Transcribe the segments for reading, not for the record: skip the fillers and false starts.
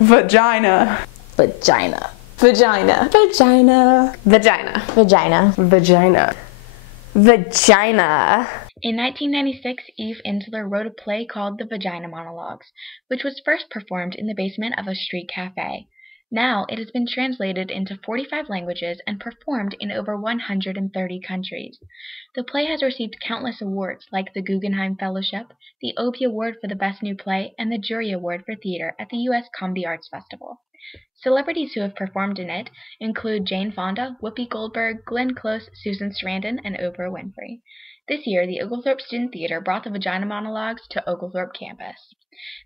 Vagina. Vagina. Vagina. Vagina. Vagina. Vagina. Vagina. Vagina. In 1996, Eve Ensler wrote a play called The Vagina Monologues, which was first performed in the basement of a street cafe. Now it has been translated into 45 languages and performed in over 130 countries. The play has received countless awards like the Guggenheim Fellowship, the Obie Award for the Best New Play, and the Jury Award for Theater at the U.S. Comedy Arts Festival. Celebrities who have performed in it include Jane Fonda, Whoopi Goldberg, Glenn Close, Susan Sarandon, and Oprah Winfrey. This year, the Oglethorpe Student Theater brought the Vagina Monologues to Oglethorpe campus.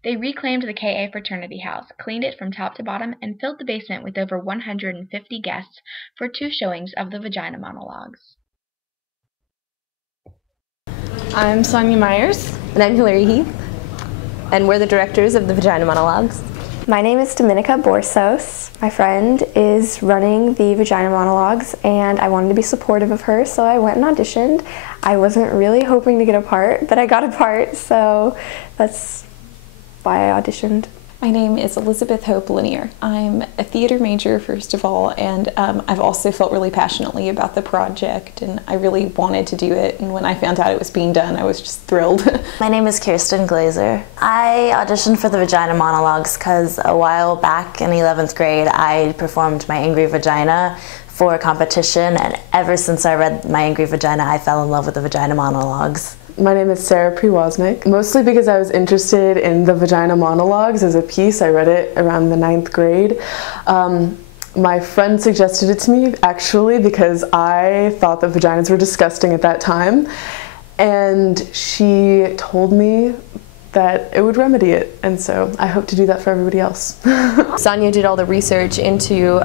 They reclaimed the KA fraternity house, cleaned it from top to bottom, and filled the basement with over 150 guests for 2 showings of the Vagina Monologues. I'm Sonya Myers. And I'm Hillary Heath. And we're the directors of the Vagina Monologues. My name is Dominica Borsos. My friend is running the Vagina Monologues, and I wanted to be supportive of her, so I went and auditioned. I wasn't really hoping to get a part, but I got a part, so that's why I auditioned. My name is Elizabeth Hope Lanier. I'm a theater major, first of all, and I've also felt really passionately about the project, and I really wanted to do it, and when I found out it was being done, I was just thrilled. My name is Kirsten Glazer. I auditioned for the Vagina Monologues because a while back in 11th grade, I performed My Angry Vagina for a competition, and ever since I read My Angry Vagina, I fell in love with the Vagina Monologues. My name is Sarah Priwoznik, mostly because I was interested in the Vagina Monologues as a piece. I read it around the 9th grade. My friend suggested it to me, actually, because I thought that vaginas were disgusting at that time. And she told me that it would remedy it, and so I hope to do that for everybody else. Sonya did all the research into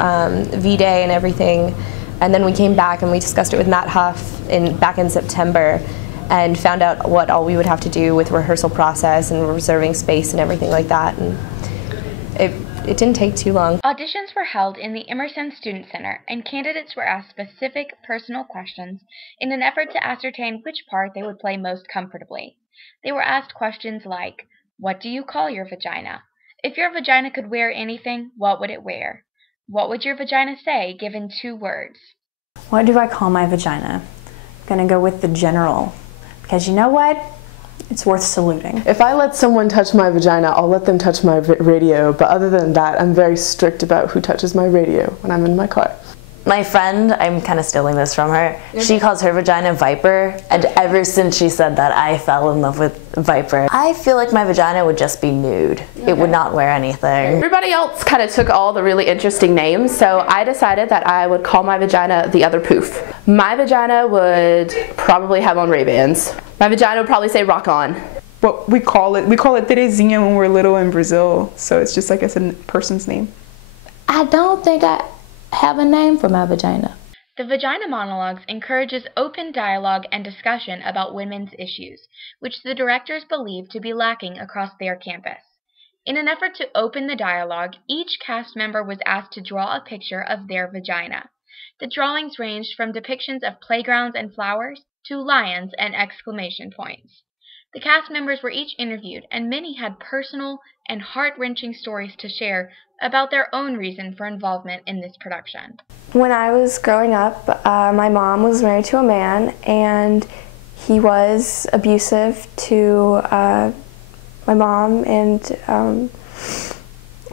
V-Day and everything, and then we came back and we discussed it with Matt Huff back in September, and found out what all we would have to do with rehearsal process and reserving space and everything like that. And it didn't take too long. Auditions were held in the Emerson Student Center, and candidates were asked specific personal questions in an effort to ascertain which part they would play most comfortably. They were asked questions like, what do you call your vagina? If your vagina could wear anything, what would it wear? What would your vagina say given 2 words? What do I call my vagina? I'm gonna go with the general. Because you know what? It's worth saluting. If I let someone touch my vagina, I'll let them touch my radio, but other than that, I'm very strict about who touches my radio when I'm in my car. My friend, I'm kind of stealing this from her, she calls her vagina Viper, and ever since she said that, I fell in love with Viper. I feel like my vagina would just be nude. It would not wear anything. Everybody else kind of took all the really interesting names, so I decided that I would call my vagina the other poof. My vagina would probably have on Ray-Bans. My vagina would probably say rock on. What we call it Terezinha when we're little in Brazil, so it's just like it's a person's name. I don't think I have a name for my vagina. The Vagina Monologues encourages open dialogue and discussion about women's issues, which the directors believe to be lacking across their campus. In an effort to open the dialogue, each cast member was asked to draw a picture of their vagina. The drawings ranged from depictions of playgrounds and flowers to lions and exclamation points. The cast members were each interviewed, and many had personal and heart-wrenching stories to share about their own reason for involvement in this production. When I was growing up, my mom was married to a man, and he was abusive to my mom and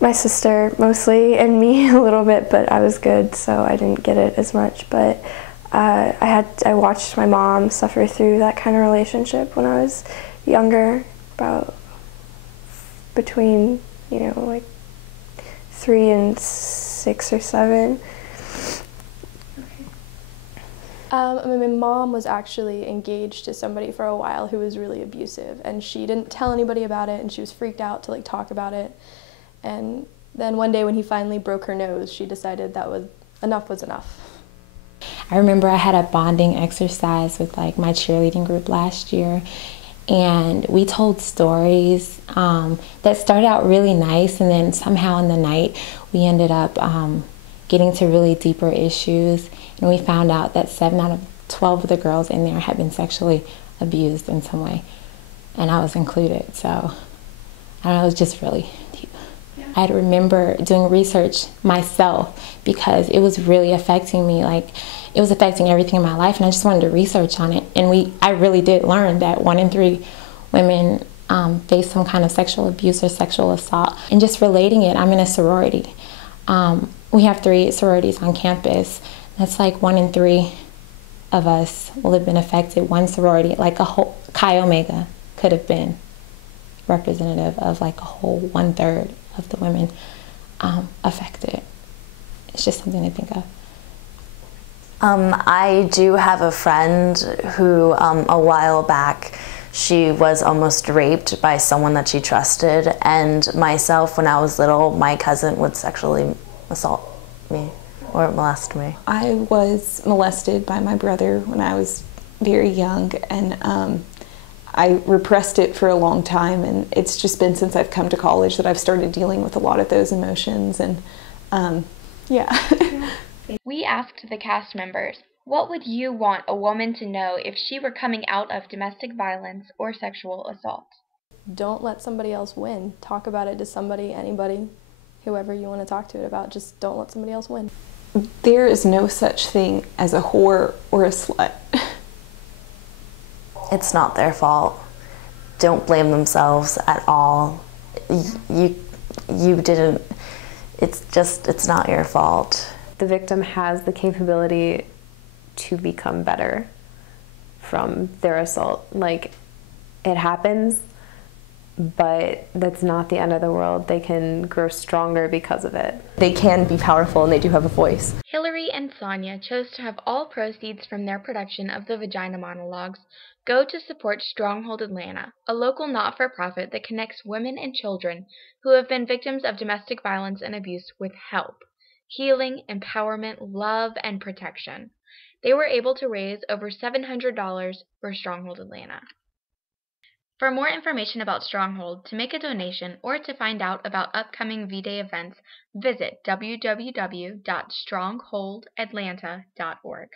my sister mostly, and me a little bit, but I was good, so I didn't get it as much. But I watched my mom suffer through that kind of relationship when I was younger, about between, like 3 and 6 or 7. My mom was actually engaged to somebody for a while who was really abusive, and she didn't tell anybody about it, and she was freaked out to talk about it. And then one day when he finally broke her nose, she decided that enough was enough. I remember I had a bonding exercise with my cheerleading group last year, and we told stories that started out really nice, and then somehow in the night we ended up getting to really deeper issues, and we found out that 7 out of 12 of the girls in there had been sexually abused in some way, and I was included. So I don't know, it was just really deep. I remember doing research myself because it was really affecting me. Like, it was affecting everything in my life, and I just wanted to research on it. And I really did learn that 1 in 3 women face some kind of sexual abuse or sexual assault. And just relating it, I'm in a sorority. We have 3 sororities on campus. That's like 1 in 3 of us will have been affected. One sorority, like a whole Chi Omega, could have been representative of like a whole 1/3 of the women affected. It's just something to think of. I do have a friend who a while back, she was almost raped by someone that she trusted, and myself, when I was little, my cousin would sexually assault me or molest me. I was molested by my brother when I was very young, and I repressed it for a long time, and it's just been since I've come to college that I've started dealing with a lot of those emotions, and yeah. We asked the cast members, what would you want a woman to know if she were coming out of domestic violence or sexual assault? Don't let somebody else win. Talk about it to somebody, anybody, whoever you want to talk to it about. Just don't let somebody else win. There is no such thing as a whore or a slut. It's not their fault. Don't blame themselves at all. You didn't, it's not your fault. The victim has the capability to become better from their assault. Like, it happens, but that's not the end of the world. They can grow stronger because of it. They can be powerful, and they do have a voice. Hillary and Sonya chose to have all proceeds from their production of the Vagina Monologues go to support Stronghold Atlanta, a local not-for-profit that connects women and children who have been victims of domestic violence and abuse with help, healing, empowerment, love, and protection. They were able to raise over $700 for Stronghold Atlanta. For more information about Stronghold, to make a donation, or to find out about upcoming V-Day events, visit www.strongholdatlanta.org.